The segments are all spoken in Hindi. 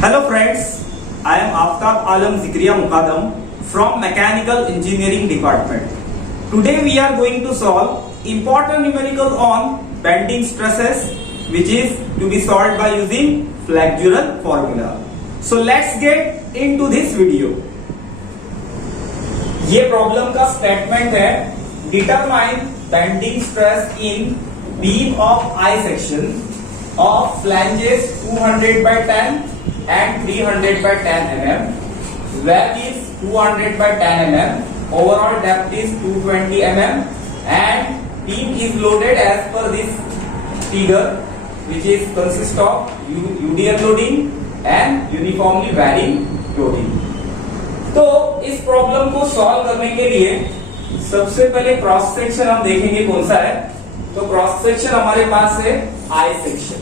Hello friends, I am Aftab Alam Zikriya Muqaddam from Mechanical Engineering Department. Today we are going to solve important numerical on bending stresses, which is to be solved by using flexural formula. So let's get into this video. ये प्रॉब्लम का स्टेटमेंट है, determine bending stress in beam of I section of flanges 200 by 10 and 300 by 10 mm. Web is 200 by 10 mm. Overall depth is 220 mm and beam is loaded as per this figure, which is consist of UDL loading and uniformly varying loading. तो इस प्रॉब्लम को सॉल्व करने के लिए सबसे पहले क्रॉस सेक्शन हम देखेंगे कौन सा है। तो क्रॉस सेक्शन हमारे पास है आई सेक्शन।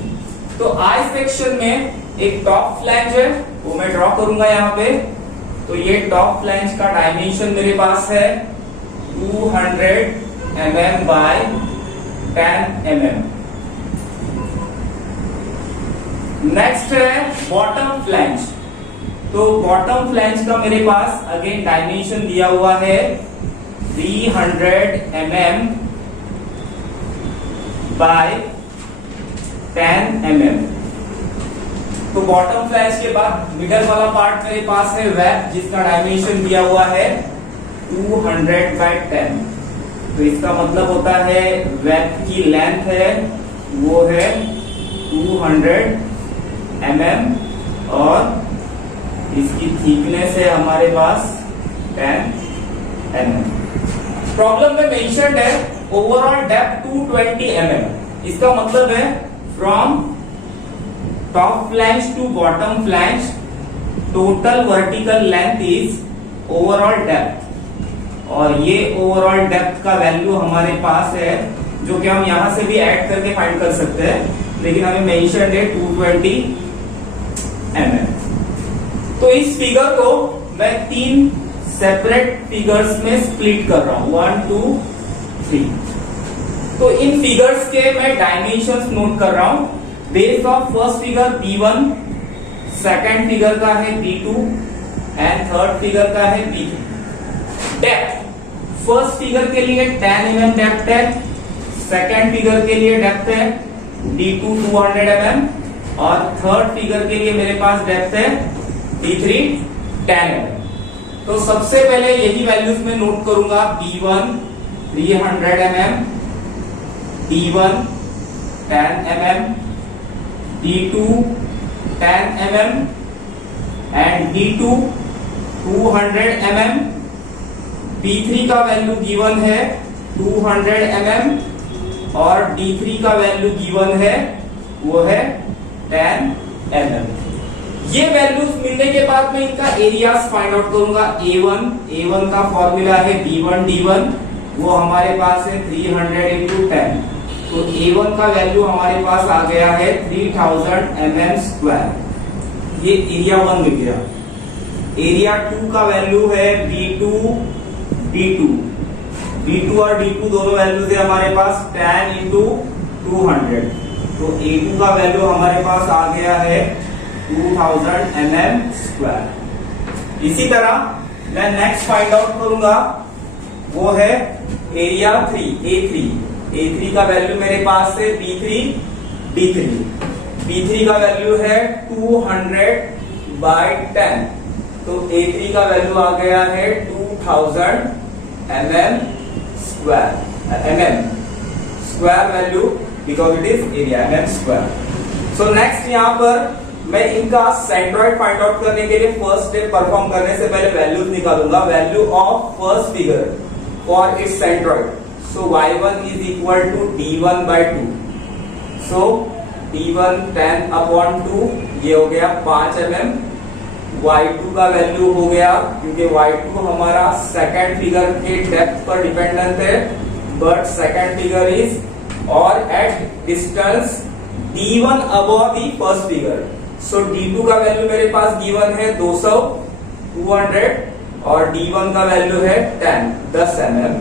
तो आई सेक्शन में एक टॉप फ्लैंज है, वो मैं ड्रॉ करूंगा यहाँ पे। तो ये टॉप फ्लैंज का डायमेंशन मेरे पास है 200 mm बाय 10 mm। नेक्स्ट है बॉटम फ्लैंज। तो बॉटम फ्लैंज का मेरे पास अगेन डायमेंशन दिया हुआ है 300 mm बाय 10 mm। तो बॉटम फ्लैंज के बाद मिडल वाला पार्ट मेरे पास है वेब, जिसका डायमेंशन दिया हुआ है 200 बाय 10। तो इसका मतलब होता है वेब की लेंथ है वो है 200 mm और इसकी थिकनेस है हमारे पास 10 mm। प्रॉब्लम में मेंशन्ड है ओवरऑल डेप्थ 220 mm। इसका मतलब है from top flange to bottom flange total vertical length is overall depth, और ये ओवरऑल डेप्थ का वैल्यू हमारे पास है जो कि हम यहां से भी ऐड करके फाइंड कर सकते हैं, लेकिन हमें मेंशन्ड है 220 mm। तो इस फिगर को मैं 3 सेपरेट फिगर्स में स्प्लिट कर रहा हूं, 1 2 3। तो इन फिगर्स के मैं डायमेंशंस नोट कर रहा हूं। Base of first figure B1, second figure का है B2 एंड थर्ड फिगर का है B3। डेप्थ फर्स्ट फिगर के लिए 10 mm डेप्थ है, सेकंड फिगर के लिए डेप्थ है D2 200 mm और थर्ड फिगर के लिए मेरे पास डेप्थ है D3 10 mm। तो सबसे पहले यही वैल्यूज में नोट करूंगा। B1 300 mm, D1 10 mm, D2 10 mm and D2 200 mm। B3 का वैल्यू गिवन है 200 mm और D3 का वैल्यू गिवन है वो है 10 mm। ये वैल्यूज मिलने के बाद मैं इनका एरियाज फाइंड आउट करूंगा। A1 का फॉर्मूला है B1 D1, वो हमारे पास है 300 into 10। तो A1 का वैल्यू हमारे पास आ गया है 3000 mm स्क्वायर। ये एरिया 1 मिल गया। एरिया 2 का वैल्यू है B2 और D2 दोनों वैल्यूज है हमारे पास 10 into 200। तो A2 का वैल्यू हमारे पास आ गया है 2000 mm स्क्वायर। इसी तरह मैं नेक्स्ट फाइंड आउट करूंगा, वो है एरिया 3 A3 का वैल्यू मेरे पास है B3 का वैल्यू है 200 बाय 10। तो A3 का वैल्यू आ गया है 2000 mm square value, because it is area mm square. So next यहाँ पर मैं इनका सेंट्रॉइड फाइंड आउट करने के लिए फर्स्ट स्टेप परफॉर्म करने से पहले वैल्यूज निकालूंगा। Value of first figure for its centroid. So y1 is equal to D1 by 2। So D1 10/2, ये हो गया 5 mm। y2 का वैल्यू हो गया, क्योंकि y2 हमारा सेकंड फिगर के डेप्थ पर डिपेंडेंट है, बट सेकंड फिगर इज और at distance D1 above the first figure. So D2 का वैल्यू मेरे पास गिवन है 200 और D1 का वैल्यू है 10 mm।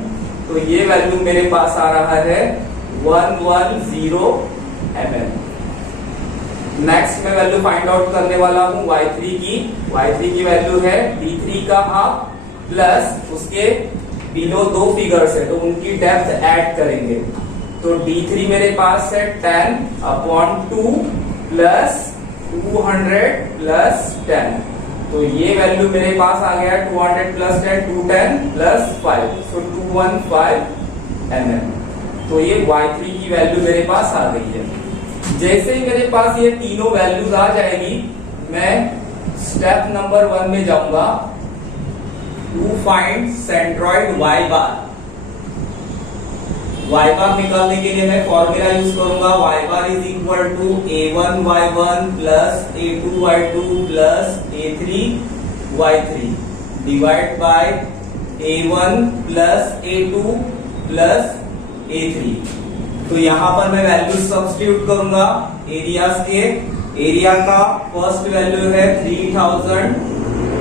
तो ये वैल्यू मेरे पास आ रहा है 110 mm। नेक्स्ट मैं वैल्यू फाइंड आउट करने वाला हूं y3 की। y3 की वैल्यू है d3 का हाफ प्लस उसके बिलो दो फिगर्स है तो उनकी डेप्थ ऐड करेंगे। तो d3 मेरे पास है 10/2 प्लस 200 प्लस 10। तो ये वैल्यू मेरे पास आ गया 200 प्लस 10 210 प्लस 5 सो 215 mm। तो ये y3 की वैल्यू मेरे पास आ गई है। जैसे ही मेरे पास ये तीनों वैल्यूज आ जाएगी मैं स्टेप नंबर 1 में जाऊंगा to find centroid y bar. y bar निकालने के लिए मैं फॉर्मूला यूज करूंगा y bar is equal to a1y1 plus a2y2 plus a3y3 divide by a1 plus a2 plus a3। तो यहां पर मैं वैल्यू सब्स्टिट्यूट करूंगा एरियाज के। एरिया का फर्स्ट वैल्यू है 3000,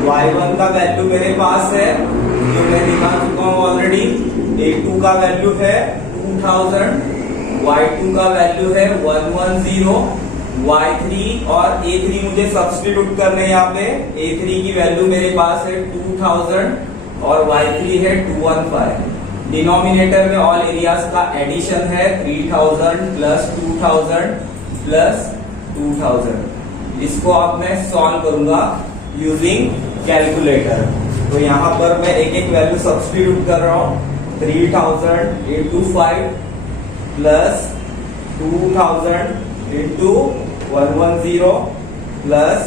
y1 का वैल्यू मेरे पास है जो मैं दिखा चुका हूं ऑलरेडी। a2 का वैल्यू है 2000, y2 का वैल्यू है 110, y3 और a3 मुझे सब्स्टिट्यूट करने यहाँ पे। a3 की वैल्यू मेरे पास है 2000 और y3 है 215। डिनोमिनेटर में ऑल एरियाज का एडिशन है 3000 प्लस 2000 प्लस 2000। इसको अब मैं सॉल्व करूंगा यूजिंग कैलकुलेटर। तो यहाँ पर मैं एक एक वैल्यू सब्स्टिट्यूट कर रहा हूँ। 3000 into 5 plus 2000 into 110 plus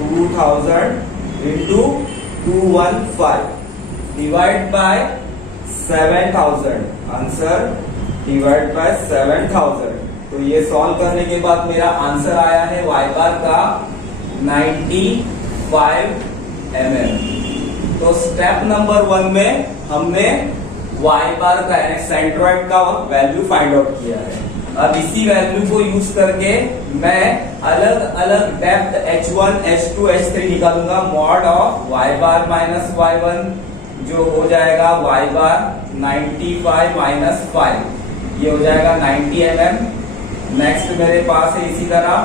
2000 into 215 divide by 7000। Answer divide by 7000। तो ये सॉल्व करने के बाद मेरा आंसर आया है y बार का 95 mm। तो स्टेप नंबर 1 में हमने y बार का यानी सेंट्रॉइड का वैल्यू फाइंड आउट किया है। अब इसी वैल्यू को यूज करके मैं अलग अलग डेप्थ h1 h2 h3 निकालूंगा। Mod of y bar minus y1 जो हो जाएगा y बार 95 माइनस 5 ये हो जाएगा 90 mm। नेक्स्ट मेरे पास है इसी तरह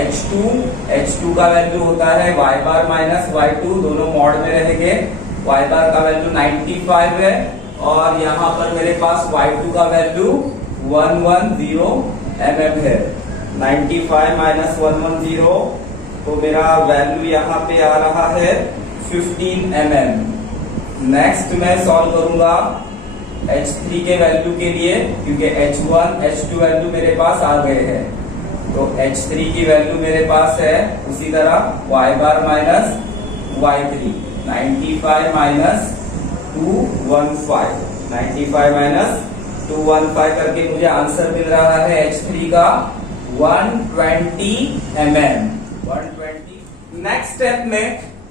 h2 का वैल्यू होता है y बार माइनस y2 दोनों मॉड में रहेंगे। y बार का वैल्यू 95 है और यहाँ पर मेरे पास y2 का वैल्यू 110 mm है। 95 माइनस 110 तो मेरा वैल्यू यहाँ पे आ रहा है 15 mm। नेक्स्ट मैं सॉल्व करूंगा h3 के वैल्यू के लिए क्योंकि h1 h2 वैल्यू मेरे पास आ गए हैं। तो h3 की वैल्यू मेरे पास है उसी तरह y बार माइनस y3 95 माइनस 215 95 माइनस 215 करके मुझे आंसर मिल रहा है h3 का 120 mm 120। नेक्स्ट स्टेप में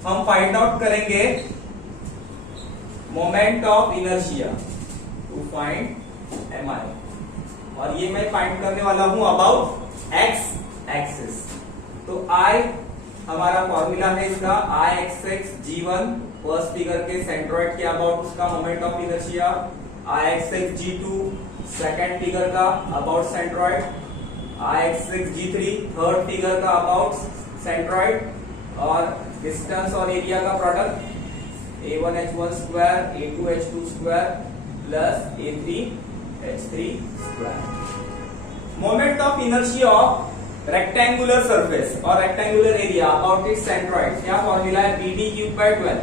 हम फाइंड आउट करेंगे moment of inertia to find M I और ये मैं फाइंड करने वाला हूं अबाउट एक्स एक्सिस। तो आई हमारा फॉर्मूला है इसका I X X g1 first figure के सेंट्रॉइड के अबाउट उसका moment of inertia, I X X g2 second figure का about centroid, I X X g3 third figure का अबाउट सेंट्रॉइड और डिस्टेंस और एरिया का product a1 h1 square a2 h2 square plus a3 h3 square. Moment of inertia of rectangular surface और rectangular area about its centroid क्या फॉर्मूला है bd क्यूब बाय 12।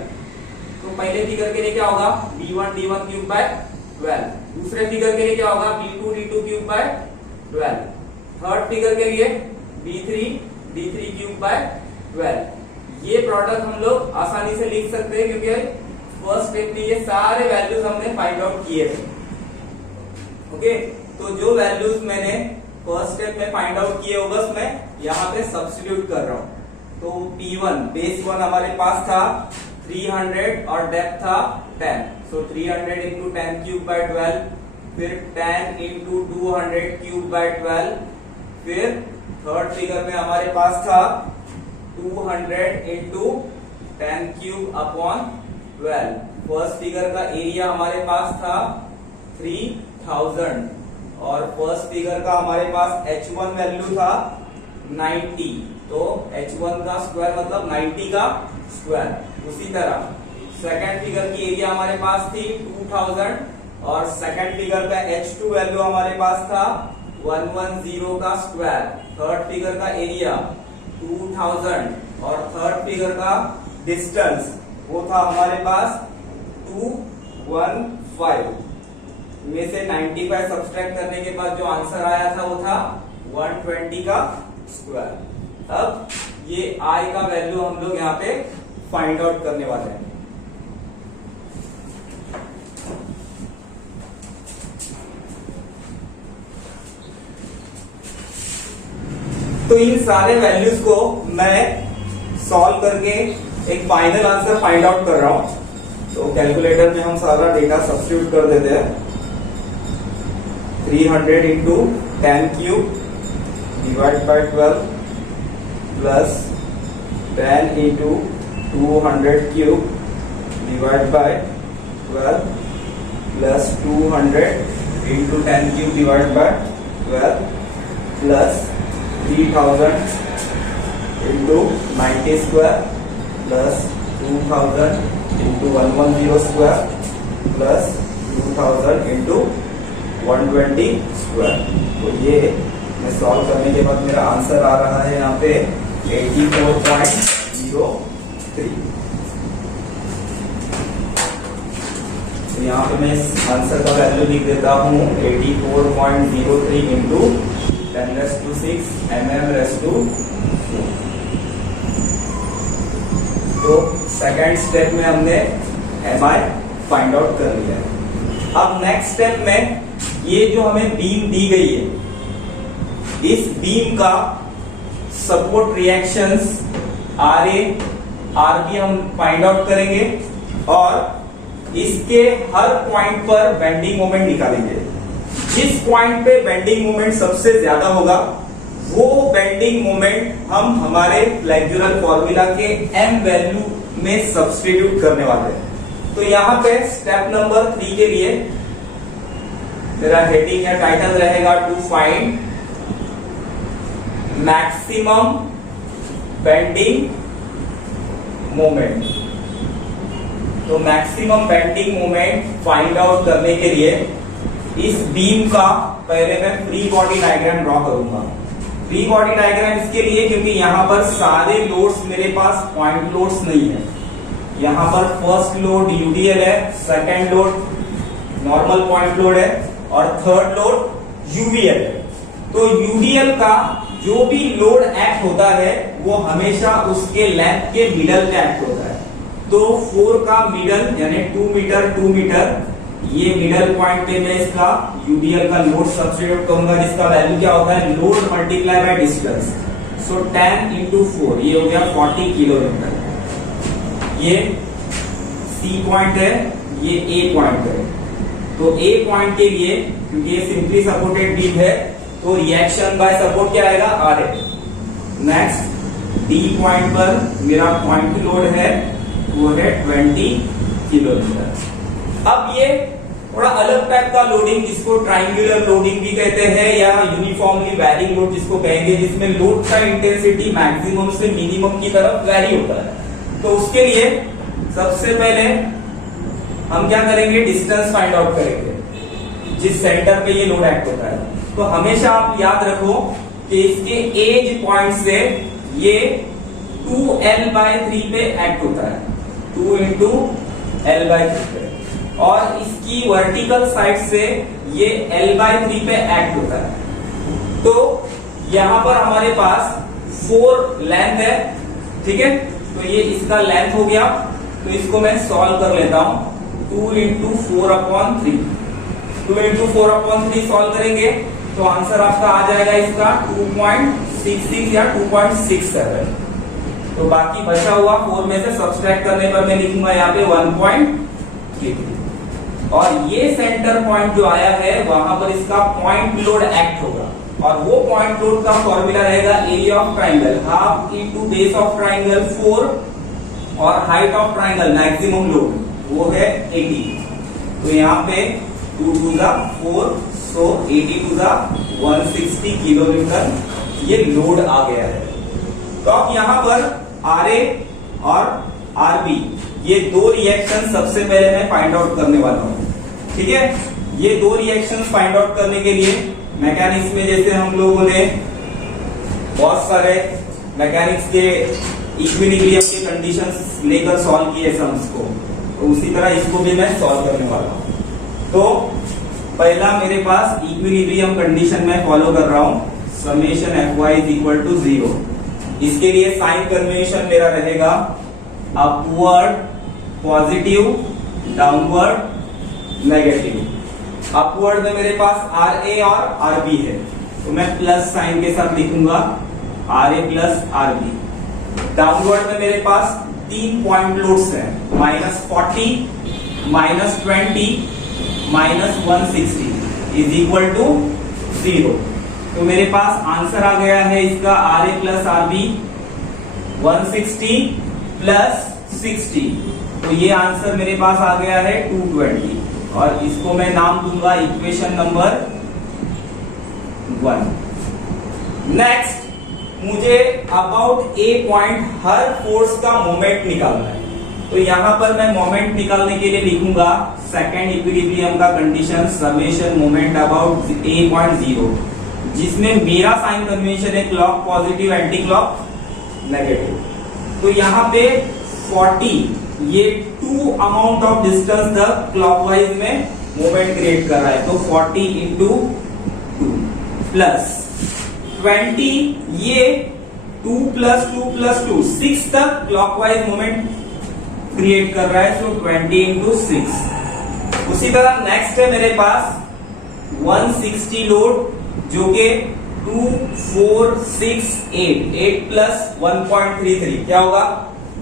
तो पहले फिगर के लिए क्या होगा b1 d1 क्यूब बाय 12। दूसरे फिगर के लिए क्या होगा b2 d2 cube by 12। Third figure के लिए b3 d3 क्यूब बाय 12। ये प्रोडक्ट हम लोग आसानी से लिख सकते हैं क्योंकि फर्स्ट स्टेप में ये सारे वैल्यूज हमने फाइंड आउट किए थे। ओके तो जो वैल्यूज मैंने फर्स्ट स्टेप में फाइंड आउट किए हो बस मैं यहाँ पे सब्स्टिट्यूट कर रहा हूँ। तो P1 बेस 1 हमारे पास था 300 और डेप्थ था 10। सो 300 इंटू 10 क्यूब बाय 12 फिर 10 इंटू 200 क्यूब बाय 12 फिर थर्ड फिगर में हमारे पास था 200 into 10 cube upon 12। First figure का एरिया हमारे पास था 3000 और फर्स्ट फिगर का हमारे पास h1 वैल्यू था 90, तो h1 का स्क्वायर मतलब 90 का स्क्वायर। उसी तरह सेकंड फिगर की एरिया हमारे पास थी 2000 और सेकंड फिगर का h2 वैल्यू हमारे पास था 110 का स्क्वायर। थर्ड फिगर का एरिया 2000 और थर्ड फिगर का डिस्टेंस वो था हमारे पास 215 में से 95 सब्सट्रैक्ट करने के बाद जो आंसर आया था वो था 120 का स्क्वायर। अब ये I का वैल्यू हम लोग यहाँ पे फाइंड आउट करने वाले हैं। तो इन सारे वैल्यूज को मैं सॉल्व करके एक फाइनल आंसर फाइंड आउट कर रहा हूं। तो कैलकुलेटर में हम सारा डेटा सब्स्टिट्यूट कर देते हैं। 300 into 10 cube divide by 12 plus 10 into 200 cube divide by 12 plus 200 into 10 cube divide by 12 plus 3000 into 90 square plus 2000 into 110 square plus 2000 into 120 square. तो ये मैं सॉल्व करने के बाद मेरा आंसर आ रहा है यहाँ पे 84.03। तो यहाँ पे मैं इस आंसर का वैल्यू लिख देता हूँ 84.03 इंटू 10⁶ mm⁴। तो सेकेंड स्टेप में हमने MI फाइंड आउट कर लिया है। अब नेक्स्ट स्टेप में ये जो हमें बीम दी गई है, इस बीम का सपोर्ट रिएक्शंस RA RB हम फाइंड आउट करेंगे और इसके हर पॉइंट पर बेंडिंग मोमेंट निकालेंगे। जिस पॉइंट पे बेंडिंग मोमेंट सबसे ज्यादा होगा वो बेंडिंग मोमेंट हम हमारे फ्लेक्सुरल फॉर्मूला के m वैल्यू में सब्स्टिट्यूट करने वाले हैं। तो यहां पे स्टेप नंबर 3 के लिए मेरा हेडिंग या टाइटल रहेगा to find maximum bending moment. तो maximum bending moment find out करने के लिए इस बीम का पहले मैं फ्री बॉडी डायग्राम ड्रॉ करूंगा। फ्री बॉडी डायग्राम इसके लिए क्योंकि यहां पर सारे लोड्स मेरे पास पॉइंट लोड्स नहीं है। यहां पर फर्स्ट लोड यूडीएल है, second load normal point load है और थर्ड लोड यूवीएल है। तो यूडीएल का जो भी लोड एक्ट होता है वो हमेशा उसके लेंथ के मिडल पे एक्ट होता है। तो 4 का मिडल यानी 2 मीटर 2 मीटर, ये मिडल पॉइंट पे मैं इसका यूडीएल का लोड सब्स्टिट्यूट करूंगा जिसका वैल्यू क्या होता है load multiply by distance. So 10 into 4 ये हो गया 40 किलोमीटर। ये सी पॉइंट है, ये ए पॉइंट है। तो ए पॉइंट के लिए क्योंकि ये सिंपली सपोर्टेड बीम है तो रिएक्शन बाय सपोर्ट क्या आएगा RA। नेक्स्ट डी पॉइंट पर मेरा पॉइंट लोड है वो है 20 किलोमीटर। अब ये थोड़ा अलग टाइप का लोडिंग जिसको ट्राइंगुलर लोडिंग भी कहते हैं या यूनिफॉर्मली वैरिंग लोड जिसको कहेंगे, जिसमें लोड का इंटेंसिटी मैक्सिमम से मिनिमम की तरफ वैरी होता है। तो उसके लिए सबसे पहले हम क्या करेंगे डिस्टेंस फाइंड आउट करेंगे जिस सेंटर पे ये लोड एक्ट होता है। तो हमेशा आप याद रखो कि इसके एज पॉइंट से ये 2l/3 पे एक्ट होता है, 2 इंटू l/3 पे, और इसकी वर्टिकल साइड से ये l/3 पे एक्ट होता है। तो यहां पर हमारे पास 4 लेंथ है, ठीक है। तो ये इसका लेंथ हो गया। तो इसको मैं सॉल्व कर लेता हूं 2 इंटू 4/3। 2 इंटू 4/3 सॉल्व करेंगे तो आंसर आपका आ जाएगा इसका 2.66 या 2.67। तो बाकी बचा हुआ 4 में से सब्सट्रैक्ट करने पर मैं लिखूंगा यहाँ पे 1.33। और ये सेंटर पॉइंट जो आया है वहां पर इसका पॉइंट लोड एक्ट होगा और वो पॉइंट लोड का फॉर्मूला रहेगा area of triangle half into base of triangle 4 और height of triangle maximum load वो है 80। तो यहाँ पे 2 2 4 सो 80 2 160 किलोमीटर ये लोड आ गया है। तो अब यहां पर RA और RB ये दो रिएक्शन सबसे पहले मैं फाइंड आउट करने वाला हूं। ठीक है, ये दो रिएक्शन फाइंड आउट करने के लिए मैकेनिक्स में जैसे हम लोगों ने बहुत सारे मैकेनिक्स के इक्विलिब्रियम के कंडीशंस लेकर सॉल्व किए सम्स को, तो उसी तरह इसको भी मैं सॉल्व करने वाला हूं। तो पहला मेरे पास इक्विलिब्रियम कंडीशन में फॉलो कर रहा हूं, summation Fy is equal to 0। इसके लिए साइन कन्वेंशन मेरा रहेगा upward positive, downward negative. Upward में मेरे पास RA और RB है, तो मैं प्लस साइन के साथ लिखूंगा RA प्लस RB। डाउनवर्ड में मेरे पास 3 पॉइंट लोड्स हैं, -40, -20, -160 इज इक्वल टू 0। तो मेरे पास आंसर आ गया है इसका RA प्लस RB 160 प्लस 60, तो ये आंसर मेरे पास आ गया है 220, और इसको मैं नाम दूंगा इक्वेशन नंबर 1। नेक्स्ट मुझे about A point her force का मोमेंट निकालना है। तो यहां पर मैं मोमेंट निकालने के लिए लिखूंगा सेकेंड इक्विलिब्रियम का condition summation moment about A point 0, जिसमें मेरा साइन कन्वेंशन है clock positive, anti clock negative. तो यहाँ पे 40 ये 2 अमाउंट ऑफ डिस्टेंस तक क्लॉकवाइज में मोमेंट क्रिएट कर रहा है, तो 40 इंटू 2 प्लस 20 ये 2 प्लस 2 प्लस 2 6 तक क्लॉकवाइज मोमेंट क्रिएट कर रहा है, तो 20 इंटू 6। उसी तरह नेक्स्ट है मेरे पास 160 लोड, जो कि 2 4 6 8 प्लस 1.33 क्या होगा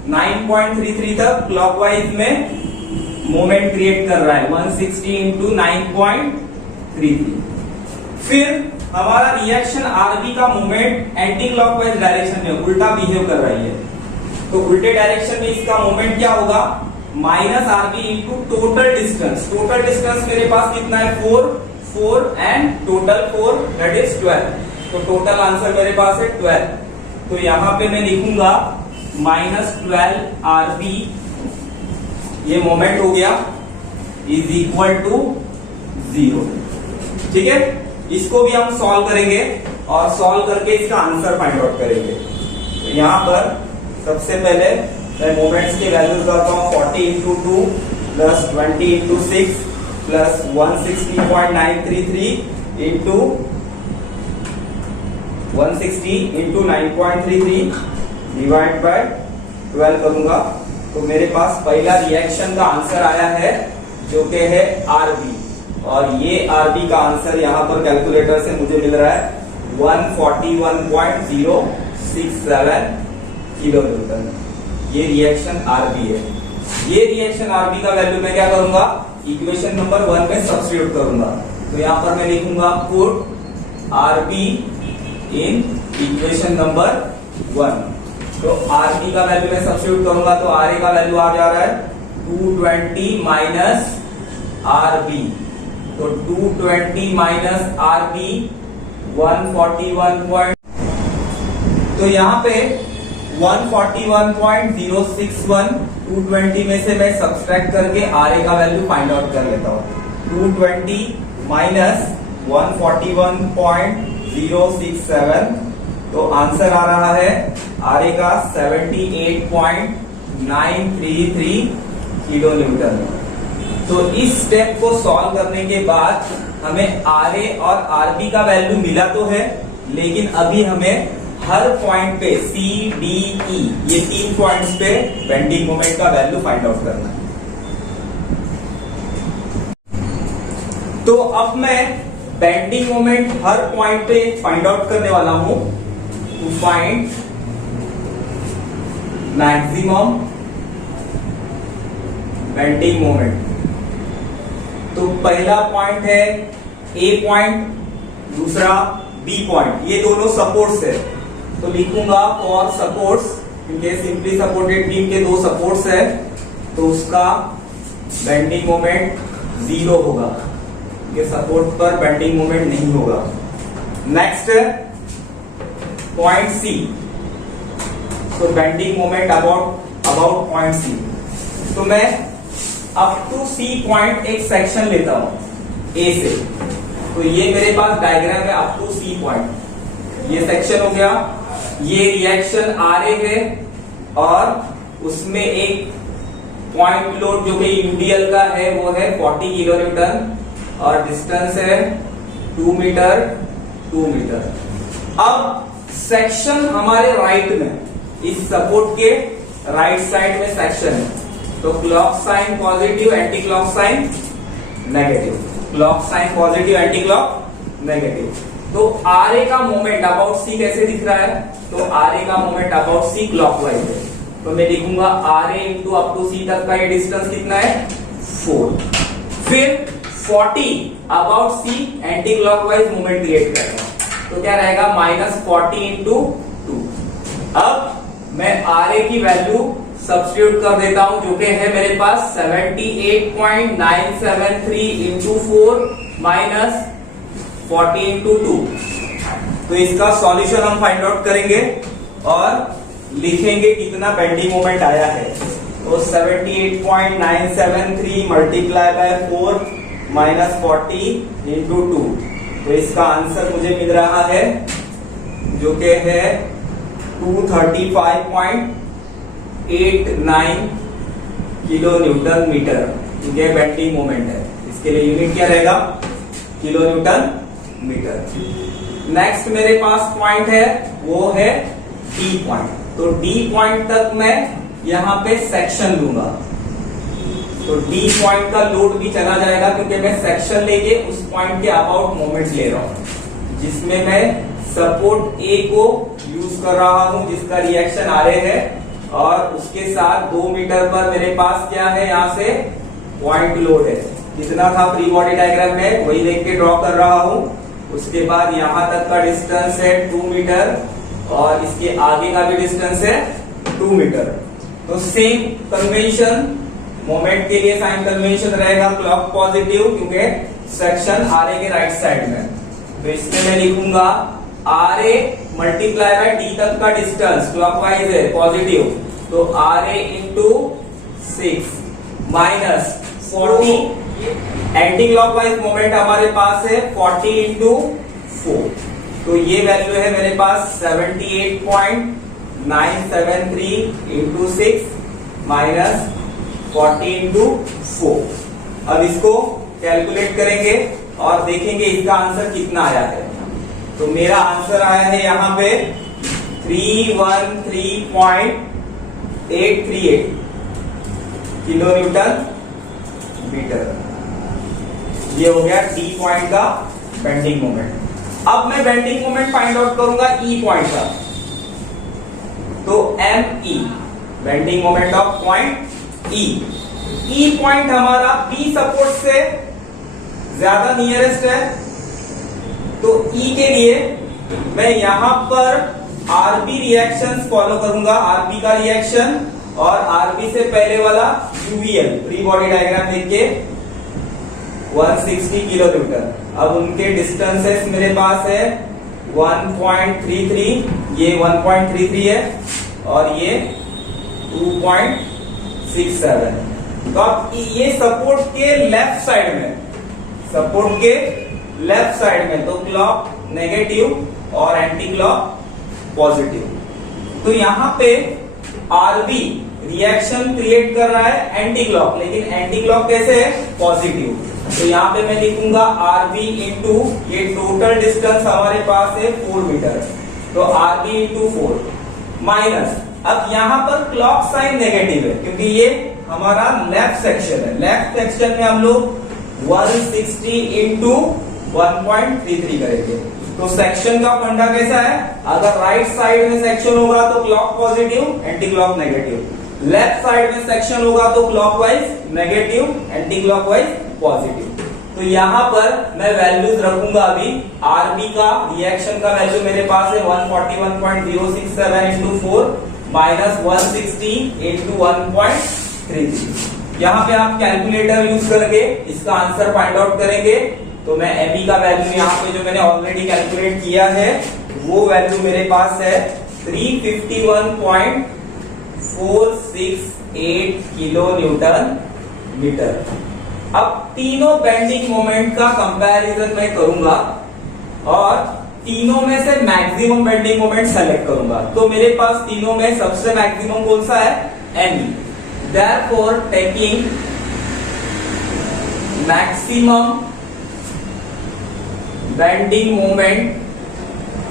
9.33 तक क्लॉकवाइज में मोमेंट क्रिएट कर रहा है, 160 इंटू 9.33। फिर हमारा रिएक्शन RB का मोमेंट एंटी क्लॉकवाइज डायरेक्शन में उल्टा बिहेव कर रही है, तो उल्टे डायरेक्शन में इसका मोमेंट क्या होगा -RB into total distance. Total distance मेरे पास कितना है 4 एंड टोटल 4 दैट इज 12, तो टोटल आंसर मेरे पास है 12। तो यहां पे मैं लिखूंगा -12 RB, ये मोमेंट हो गया, इज इक्वल टू 0। ठीक है, इसको भी हम सॉल्व करेंगे और सॉल्व करके इसका आंसर फाइंड आउट करेंगे। तो यहां पर सबसे पहले मैं मोमेंट्स के वैल्यूज करता हूं 40 into 2 plus 20 into 6 plus 160.933 into 160 into 9.33 divide by 12 करूंगा। तो मेरे पास पहला रिएक्शन का आंसर आया है जो कि है RB, और ये RB का आंसर यहाँ पर कैलकुलेटर से मुझे मिल रहा है 141.067 किलोन्यूटन। ये रिएक्शन RB है। ये रिएक्शन RB का वैल्यू मैं क्या करूंगा इक्वेशन नंबर 1 में सब्स्टिट्यूट करूंगा। तो यहां पर मैं लिखूंगा put RB in equation number 1। तो RB का वैल्यू मैं सब्स्टिट्यूट करूंगा, तो RA का वैल्यू आ जा रहा है 220 माइनस RB, तो 220 माइनस RB 141. तो यहाँ पे 141.061 220 में से मैं सब्सट्रैक्ट करके RA का वैल्यू फाइंड आउट कर लेता हूँ। 220 माइनस 141.067, तो आंसर आ रहा है RA का 78.933 किलोन्यूटन। तो इस स्टेप को सॉल्व करने के बाद हमें RA और RB का वैल्यू मिला तो है, लेकिन अभी हमें हर पॉइंट पे C, D, E ये 3 पॉइंट्स पे बेंडिंग मोमेंट का वैल्यू फाइंड आउट करना है। तो अब मैं बेंडिंग मोमेंट हर पॉइंट पे फाइंड आउट करने वाला हूं। To find maximum bending moment, तो पहला पॉइंट है A पॉइंट, दूसरा B पॉइंट, ये दोनों सपोर्ट्स है। तो लिखूंगा फॉर सपोर्ट्स, क्योंकि सिंपली सपोर्टेड बीम के 2 सपोर्ट्स है, तो उसका बेंडिंग मोमेंट 0 होगा, ये सपोर्ट पर बेंडिंग मोमेंट नहीं होगा। नेक्स्ट पॉइंट सी, तो bending moment about point C. तो मैं अप टू सी पॉइंट एक सेक्शन लेता हूं ए से, तो ये मेरे पास डायग्राम है अप टू सी पॉइंट, ये सेक्शन हो गया। ये रिएक्शन आर ए है और उसमें एक पॉइंट लोड जो कि यूडीएल का है वो है 40 किलो न्यूटन और डिस्टेंस है 2 मीटर। अब सेक्शन हमारे राइट में, इस सपोर्ट के राइट साइड में सेक्शन है, तो clock sign positive, anti clock sign negative, clock sign positive, anti clock negative. तो आर ए का मोमेंट अबाउट सी कैसे दिख रहा है, तो आर ए का मोमेंट अबाउट सी क्लॉकवाइज है, तो मैं लिखूंगा R A into up to C तक का ये डिस्टेंस कितना है 4। फिर 40 about C anti clockwise movement create करेगा, तो क्या रहेगा -40 इंटू 2। अब मैं आर ए की वैल्यू सब्स्टिट्यूट कर देता हूं, जो कि है मेरे पास 78.973 इंटू 4 माइनस 40 इंटू 2। तो इसका सॉल्यूशन हम फाइंड आउट करेंगे और लिखेंगे कितना बेंडिंग मोमेंट आया है। तो 78.973 मल्टीप्लाई बाय 4 माइनस 40 इंटू 2, तो इसका आंसर मुझे मिल रहा है जो कि है 235.89 किलो न्यूटन मीटर, ये बेंडिंग मोमेंट है। इसके लिए यूनिट क्या रहेगा, किलो न्यूटन मीटर। नेक्स्ट मेरे पास पॉइंट है वो है डी पॉइंट, तो डी पॉइंट तक मैं यहां पे सेक्शन लूंगा, तो डी पॉइंट का लोड भी चला जाएगा क्योंकि मैं सेक्शन लेके उस पॉइंट के अबाउट मोमेंट ले रहा हूं, जिसमें मैं सपोर्ट ए को यूज कर रहा हूं जिसका रिएक्शन आ रहे है, और उसके साथ 2 मीटर पर मेरे पास क्या है, यहां से पॉइंट लोड है। कितना था फ्री बॉडी डायग्राम में वही देख के ड्रॉ कर रहा हूं। उसके बाद यहां तक का डिस्टेंस है 2 मीटर और इसके आगे का भी डिस्टेंस है 2 मीटर। तो सेम कन्वेंशन मोमेंट के लिए साइन कन्वेंशन रहेगा क्लॉक पॉजिटिव, क्योंकि सेक्शन आर ए के राइट साइड में। तो इसमें मैं लिखूंगा R A multiply by D तक का डिस्टेंस क्लॉकवाइज है पॉजिटिव, तो R A into 6 minus 40, anti clockwise moment हमारे पास है 40 इंटू 4, तो ये वैल्यू है मेरे पास 78.973 इंटू 6 माइनस 40 इंटू 4। अब इसको कैलकुलेट करेंगे और देखेंगे इसका आंसर कितना आया है। तो मेरा आंसर आया है यहां पे 313.838 किलो न्यूटन मीटर। ये हो गया डी पॉइंट का बेंडिंग मोमेंट। अब मैं बेंडिंग मोमेंट फाइंड आउट करूंगा ई पॉइंट का, तो M E bending moment of point E. E point हमारा बी सपोर्ट से ज्यादा नियरेस्ट है, तो ई के लिए मैं यहां पर आरबी रिएक्शंस फॉलो करूंगा, आरबी का रिएक्शन और आरबी से पहले वाला यूवीएल फ्री बॉडी डायग्राम देख के 160 किलो न्यूटन। अब उनके डिस्टेंसेस मेरे पास है 1.33, ये 1.33 है और ये 2.67। तो अब ये सपोर्ट के लेफ्ट साइड में, सपोर्ट के लेफ्ट साइड में, तो क्लॉक नेगेटिव और एंटी क्लॉक पॉजिटिव। तो यहां पे आरबी रिएक्शन क्रिएट कर रहा है एंटी क्लॉक, लेकिन एंटी क्लॉक कैसे है, पॉजिटिव। तो यहां पे मैं लिखूंगा आरबी इंटू ये टोटल डिस्टेंस हमारे पास है 4 मीटर, तो आरबी इंटू 4 माइनस, अब यहां पर क्लॉक साइन नेगेटिव है क्योंकि ये हमारा लेफ्ट सेक्शन है। लेफ्ट सेक्शन में हम लोग 160 इंटू 1.33 करेंगे। तो सेक्शन का फंडा कैसा है, अगर राइट साइड में सेक्शन होगा तो clock positive anti clock negative, left side में सेक्शन होगा तो clockwise negative anti clockwise positive. तो यहां पर मैं वैल्यूज रखूंगा अभी। आरबी का रिएक्शन का वैल्यू मेरे पास है 141.067 इंटू 4 माइनस 160 इंटू 1.33। यहां पे आप कैलकुलेटर यूज करके इसका आंसर फाइंड आउट करेंगे। तो मैं एमई का वैल्यू यहाँ पे जो मैंने ऑलरेडी कैलकुलेट किया है वो वैल्यू मेरे पास है 351.468 किलो न्यूटन मीटर। अब तीनों बेंडिंग मोमेंट का कंपैरिजन मैं करूंगा और तीनों में से मैक्सिमम बेंडिंग मोमेंट सेलेक्ट करूंगा। तो मेरे पास तीनों में सबसे मैक्सिमम कौन सा है? M E. Therefore taking maximum bending moment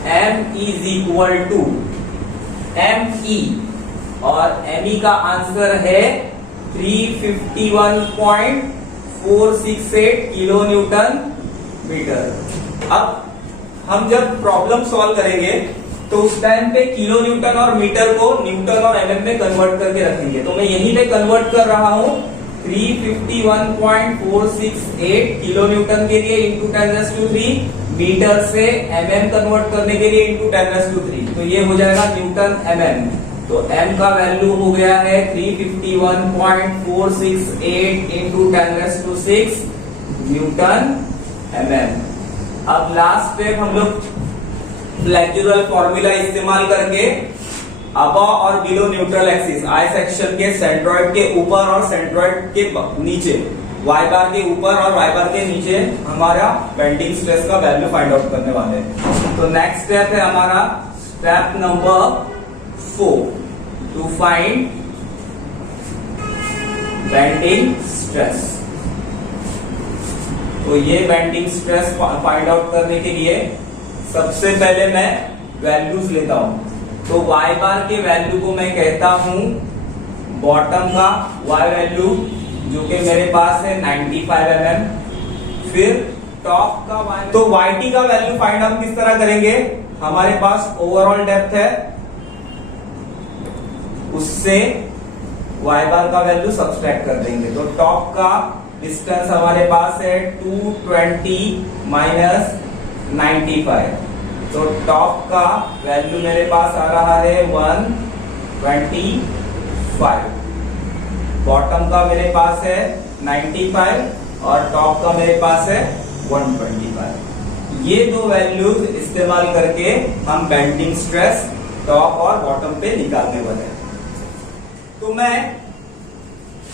M is equal to ME और ME का आंसर है 351.468 किलो न्यूटन मीटर। अब हम जब प्रॉब्लम सॉल्व करेंगे तो उस टाइम पे किलो न्यूटन और मीटर को न्यूटन और एमएम में कन्वर्ट करके रखेंगे। तो मैं यहीं पे कन्वर्ट कर रहा हूं 351.468 किलो न्यूटन के लिए इंटू 10⁻³ मीटर से एमएम कन्वर्ट करने के लिए इंटू 10⁻³ तो ये हो जाएगा न्यूटन एमएम। तो एम का वैल्यू हो गया है 351.468 इंटू 10⁻⁶ न्यूटन एमएम। अब लास्ट स्टेप हम लोग फ्लेक्सुरल फॉर्मूला इस्तेमाल करके अबव और below neutral axis I section के सेंट्रॉइड के ऊपर और सेंट्रॉइड के नीचे वाई बार के ऊपर और वाई बार के नीचे हमारा बेंडिंग स्ट्रेस का वैल्यू फाइंड आउट करने वाले हैं। तो नेक्स्ट स्टेप है हमारा step number 4 to find bending stress. तो ये बेंडिंग स्ट्रेस फाइंड आउट करने के लिए सबसे पहले मैं वैल्यूज लेता हूं। तो वाई बार के वैल्यू को मैं कहता हूं बॉटम का वाई वैल्यू जो कि मेरे पास है 95 mm। फिर टॉप का वाई, तो वाई टी का वैल्यू फाइंड आउट किस तरह करेंगे? हमारे पास ओवरऑल डेप्थ है, उससे वाई बार का वैल्यू सब्सट्रैक्ट कर देंगे। तो टॉप का डिस्टेंस हमारे पास है 220 माइनस 95। तो टॉप का वैल्यू मेरे पास आ रहा है 125। बॉटम का मेरे पास है 95 और टॉप का मेरे पास है 125। ये दो वैल्यूज इस्तेमाल करके हम बेंडिंग स्ट्रेस टॉप और बॉटम पे निकालने वाले हैं। तो मैं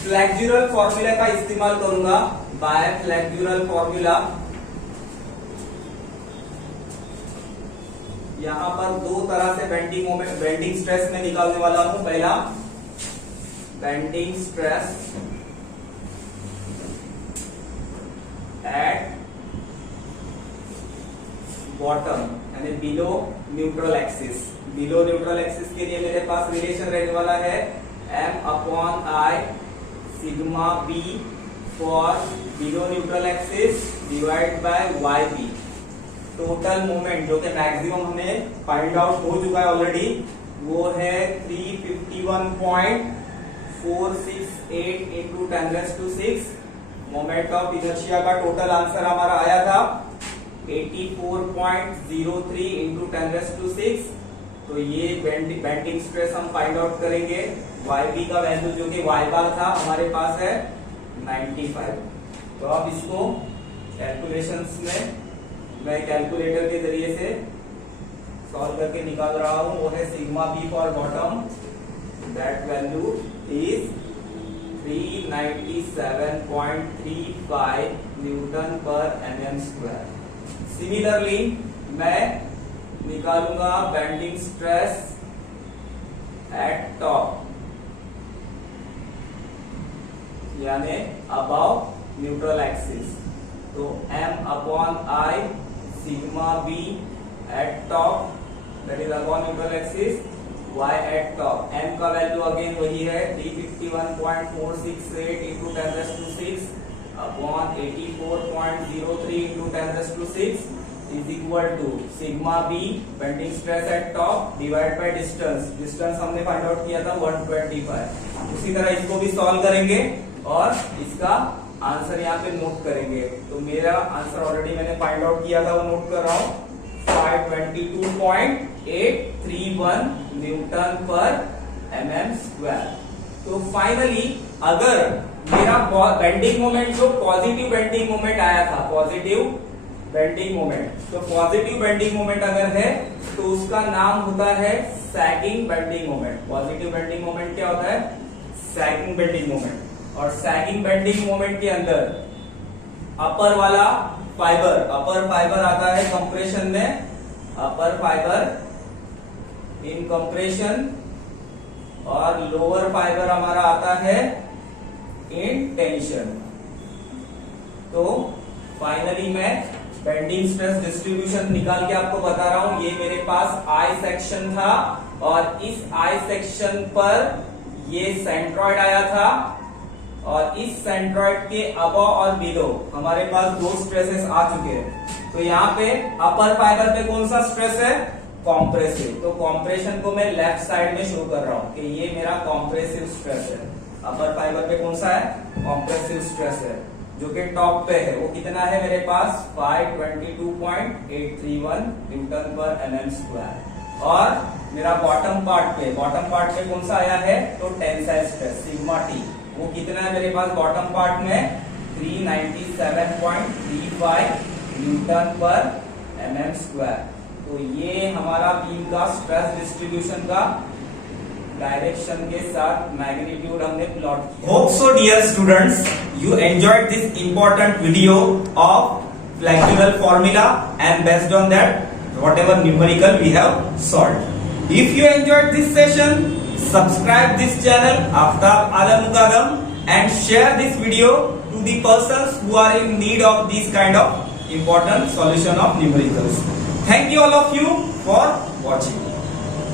फ्लेक्सुरल फॉर्मूला का इस्तेमाल करूंगा। बाय फ्लेक्सुरल फॉर्मूला यहां पर दो तरह से बेंडिंग स्ट्रेस में निकालने वाला हूं। पहला बेंडिंग स्ट्रेस एट बॉटम यानी below neutral axis. Below neutral axis के लिए मेरे पास रिलेशन रहने वाला है M/I sigma B for below neutral axis divide by YB। Total moment जो कि मैक्सिमम हमें फाइंड आउट हो चुका है ऑलरेडी, वो है 351.468 इंटू 10⁻⁶। मोमेंट ऑफ इनर्शिया का टोटल आंसर हमारा आया था 84.03 इंटू 10⁻⁶। तो ये बेंडिंग स्ट्रेस हम फाइंड आउट करेंगे। YB का वैल्यू जो कि y बार था हमारे पास है 95। तो अब इसको कैलकुलेशंस में मैं कैलकुलेटर के जरिए से सॉल्व करके निकाल रहा हूं। वो है sigma B for bottom, that value is 397.35 newton per mm²। Similarly मैं निकालूंगा बेंडिंग स्ट्रेस एट टॉप यानी अबव न्यूट्रल एक्सिस। तो M/I sigma B at top that is upon neutral axis, y at top. m का वैल्यू अगेन वही है 351.468 into 10⁻⁶ upon 84.03 into 10⁻⁶ is equal to sigma B bending stress at top divide by distance. Distance हमने फाइंड आउट किया था 125। उसी तरह इसको भी सॉल्व करेंगे और इसका आंसर यहाँ पे नोट करेंगे। तो मेरा आंसर ऑलरेडी मैंने फाइंड आउट किया था, वो नोट कर रहा हूं 522.831 न्यूटन पर mm²। तो फाइनली अगर मेरा बेंडिंग मोमेंट जो पॉजिटिव बेंडिंग मोमेंट आया था, पॉजिटिव बेंडिंग मोमेंट। तो पॉजिटिव बेंडिंग मोमेंट अगर है तो उसका नाम होता है sagging bending moment. Positive bending moment क्या होता है? Sagging bending moment. और सैगिंग बेंडिंग मोमेंट के अंदर अपर वाला फाइबर, अपर फाइबर आता है कंप्रेशन में, अपर फाइबर इन कंप्रेशन, और लोअर फाइबर हमारा आता है इन टेंशन। तो फाइनली मैं बेंडिंग स्ट्रेस डिस्ट्रीब्यूशन निकाल के आपको बता रहा हूं। ये मेरे पास आई सेक्शन था और इस आई सेक्शन पर ये सेंट्रॉइड आया था, और इस सेंट्रॉइड के अबव और बिलो हमारे पास दो स्ट्रेसेस आ चुके हैं। तो यहाँ पे अपर फाइबर पे कौन सा स्ट्रेस है? कॉम्प्रेसिव। तो कॉम्प्रेशन को मैं लेफ्ट साइड में शो कर रहा हूं कि ये मेरा कॉम्प्रेसिव स्ट्रेस है। अपर फाइबर पे कौन सा है? कॉम्प्रेसिव स्ट्रेस है, जो कि टॉप पे है। वो कितना है मेरे पास? 522.831 न्यूटन पर एमएम स्क्वायर। और मेरा बॉटम पार्ट पे कौन सा आया है? तो टेंसाइल स्ट्रेस सिग्मा टी, वो कितना है मेरे पास बॉटम पार्ट में? 397.35 न्यूटन पर एमएम स्क्वायर। तो ये हमारा बीम का स्ट्रेस डिस्ट्रीब्यूशन का डायरेक्शन के साथ मैग्नीट्यूड हमने प्लॉट किया। Hope so dear students, you enjoyed this important video of flexural formula, and based on that whatever numerical we have solved. If you enjoyed this session, subscribe this channel Aftab Alam Mukarram and share this video to the persons who are in need of this kind of important solution of numericals. Thank you all of you for watching.